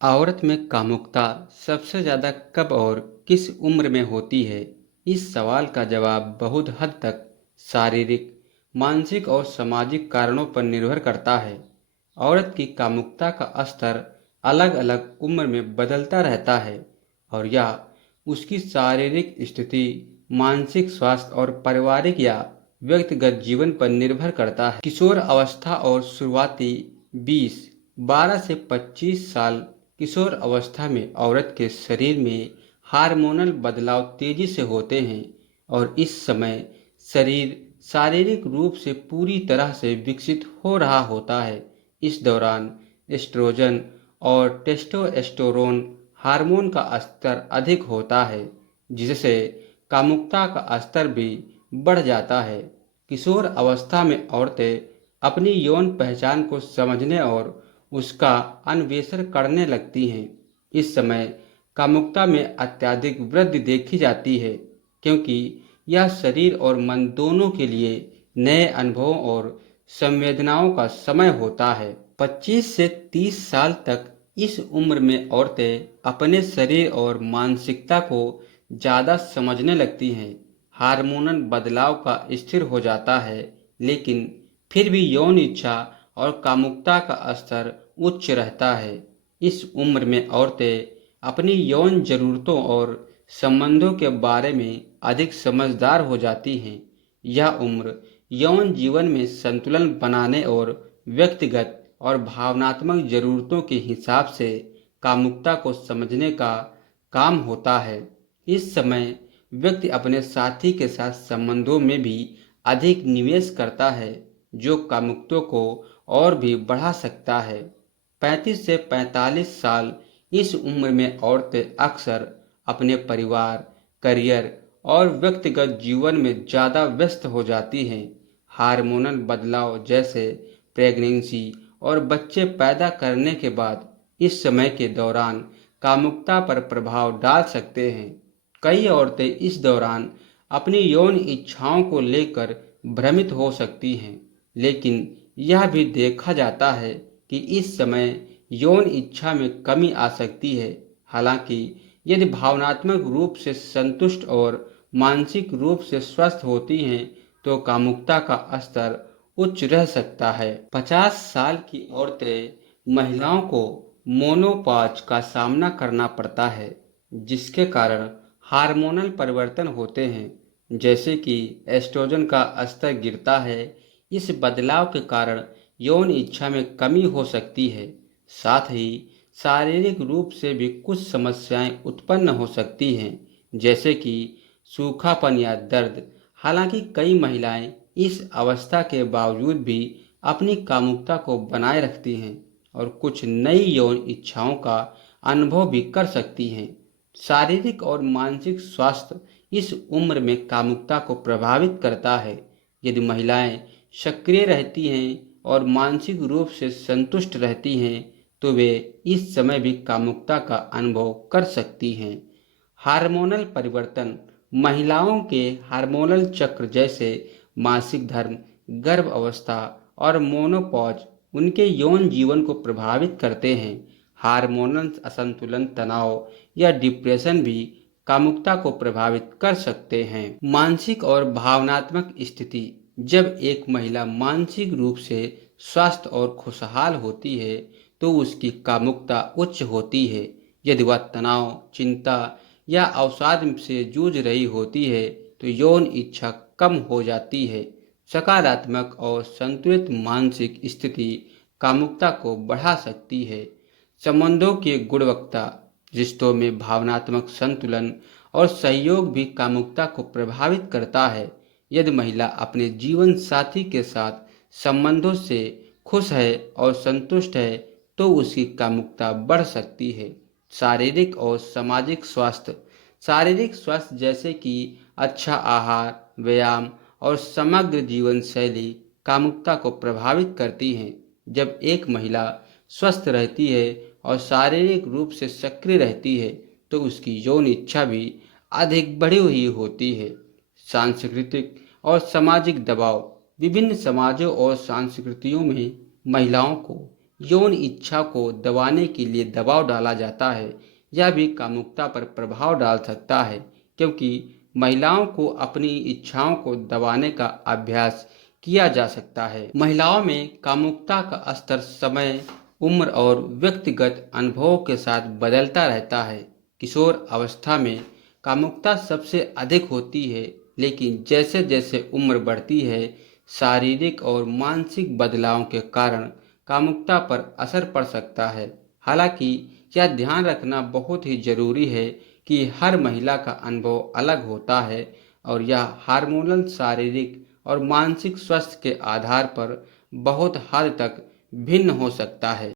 औरत में कामुकता सबसे ज़्यादा कब और किस उम्र में होती है? इस सवाल का जवाब बहुत हद तक शारीरिक, मानसिक और सामाजिक कारणों पर निर्भर करता है। औरत की कामुकता का स्तर अलग-अलग उम्र में बदलता रहता है और यह उसकी शारीरिक स्थिति, मानसिक स्वास्थ्य और पारिवारिक या व्यक्तिगत जीवन पर निर्भर करता है। किशोर अवस्था और शुरुआती 12 से 25 साल किशोर अवस्था में औरत के शरीर में हार्मोनल बदलाव तेजी से होते हैं और इस समय शरीर शारीरिक रूप से पूरी तरह से विकसित हो रहा होता है। इस दौरान एस्ट्रोजन और टेस्टोस्टेरोन हार्मोन का स्तर अधिक होता है, जिससे कामुकता का स्तर भी बढ़ जाता है। किशोर अवस्था में औरतें अपनी यौन पहचान को समझने और उसका अन्वेषण करने लगती हैं। इस समय कामुकता में अत्यधिक वृद्धि देखी जाती है, क्योंकि यह शरीर और मन दोनों के लिए नए अनुभवों और संवेदनाओं का समय होता है। 25 से 30 साल तक इस उम्र में औरतें अपने शरीर और मानसिकता को ज़्यादा समझने लगती हैं। हार्मोनल बदलाव का स्थिर हो जाता है, लेकिन फिर भी यौन इच्छा और कामुकता का स्तर उच्च रहता है। इस उम्र में औरतें अपनी यौन जरूरतों और संबंधों के बारे में अधिक समझदार हो जाती हैं। यह उम्र यौन जीवन में संतुलन बनाने और व्यक्तिगत और भावनात्मक जरूरतों के हिसाब से कामुकता को समझने का काम होता है। इस समय व्यक्ति अपने साथी के साथ संबंधों में भी अधिक निवेश करता है, जो कामुकता को और भी बढ़ा सकता है। 35 से 45 साल इस उम्र में औरतें अक्सर अपने परिवार, करियर और व्यक्तिगत जीवन में ज़्यादा व्यस्त हो जाती हैं। हार्मोनल बदलाव जैसे प्रेगनेंसी और बच्चे पैदा करने के बाद इस समय के दौरान कामुकता पर प्रभाव डाल सकते हैं। कई औरतें इस दौरान अपनी यौन इच्छाओं को लेकर भ्रमित हो सकती हैं, लेकिन यह भी देखा जाता है कि इस समय यौन इच्छा में कमी आ सकती है। हालांकि यदि भावनात्मक रूप से संतुष्ट और मानसिक रूप से स्वस्थ होती हैं, तो कामुकता का स्तर उच्च रह सकता है। 50 साल की औरतें महिलाओं को मोनोपॉज का सामना करना पड़ता है, जिसके कारण हार्मोनल परिवर्तन होते हैं, जैसे कि एस्ट्रोजन का स्तर गिरता है। इस बदलाव के कारण यौन इच्छा में कमी हो सकती है। साथ ही शारीरिक रूप से भी कुछ समस्याएं उत्पन्न हो सकती हैं, जैसे कि सूखापन या दर्द। हालांकि कई महिलाएं इस अवस्था के बावजूद भी अपनी कामुकता को बनाए रखती हैं और कुछ नई यौन इच्छाओं का अनुभव भी कर सकती हैं। शारीरिक और मानसिक स्वास्थ्य इस उम्र में कामुकता को प्रभावित करता है। यदि महिलाएं सक्रिय रहती हैं और मानसिक रूप से संतुष्ट रहती हैं, तो वे इस समय भी कामुकता का अनुभव कर सकती हैं। हार्मोनल परिवर्तन महिलाओं के हार्मोनल चक्र जैसे मासिक धर्म, गर्भ अवस्था और मोनोपॉज उनके यौन जीवन को प्रभावित करते हैं। हार्मोनल असंतुलन, तनाव या डिप्रेशन भी कामुकता को प्रभावित कर सकते हैं। मानसिक और भावनात्मक स्थिति जब एक महिला मानसिक रूप से स्वस्थ और खुशहाल होती है, तो उसकी कामुकता उच्च होती है। यदि वह तनाव, चिंता या अवसाद से जूझ रही होती है, तो यौन इच्छा कम हो जाती है। सकारात्मक और संतुलित मानसिक स्थिति कामुकता को बढ़ा सकती है। संबंधों की गुणवत्ता, रिश्तों में भावनात्मक संतुलन और सहयोग भी कामुकता को प्रभावित करता है। यदि महिला अपने जीवन साथी के साथ संबंधों से खुश है और संतुष्ट है, तो उसकी कामुकता बढ़ सकती है। शारीरिक और सामाजिक स्वास्थ्य, शारीरिक स्वास्थ्य जैसे कि अच्छा आहार, व्यायाम और समग्र जीवन शैली कामुकता को प्रभावित करती हैं। जब एक महिला स्वस्थ रहती है और शारीरिक रूप से सक्रिय रहती है, तो उसकी यौन इच्छा भी अधिक बढ़ी हुई होती है। सांस्कृतिक और सामाजिक दबाव, विभिन्न समाजों और संस्कृतियों में महिलाओं को यौन इच्छा को दबाने के लिए दबाव डाला जाता है, यह भी कामुकता पर प्रभाव डाल सकता है, क्योंकि महिलाओं को अपनी इच्छाओं को दबाने का अभ्यास किया जा सकता है। महिलाओं में कामुकता का स्तर समय, उम्र और व्यक्तिगत अनुभवों के साथ बदलता रहता है। किशोर अवस्था में कामुकता सबसे अधिक होती है, लेकिन जैसे जैसे उम्र बढ़ती है, शारीरिक और मानसिक बदलावों के कारण कामुकता पर असर पड़ सकता है। हालांकि यह ध्यान रखना बहुत ही जरूरी है कि हर महिला का अनुभव अलग होता है और यह हार्मोनल, शारीरिक और मानसिक स्वास्थ्य के आधार पर बहुत हद तक भिन्न हो सकता है।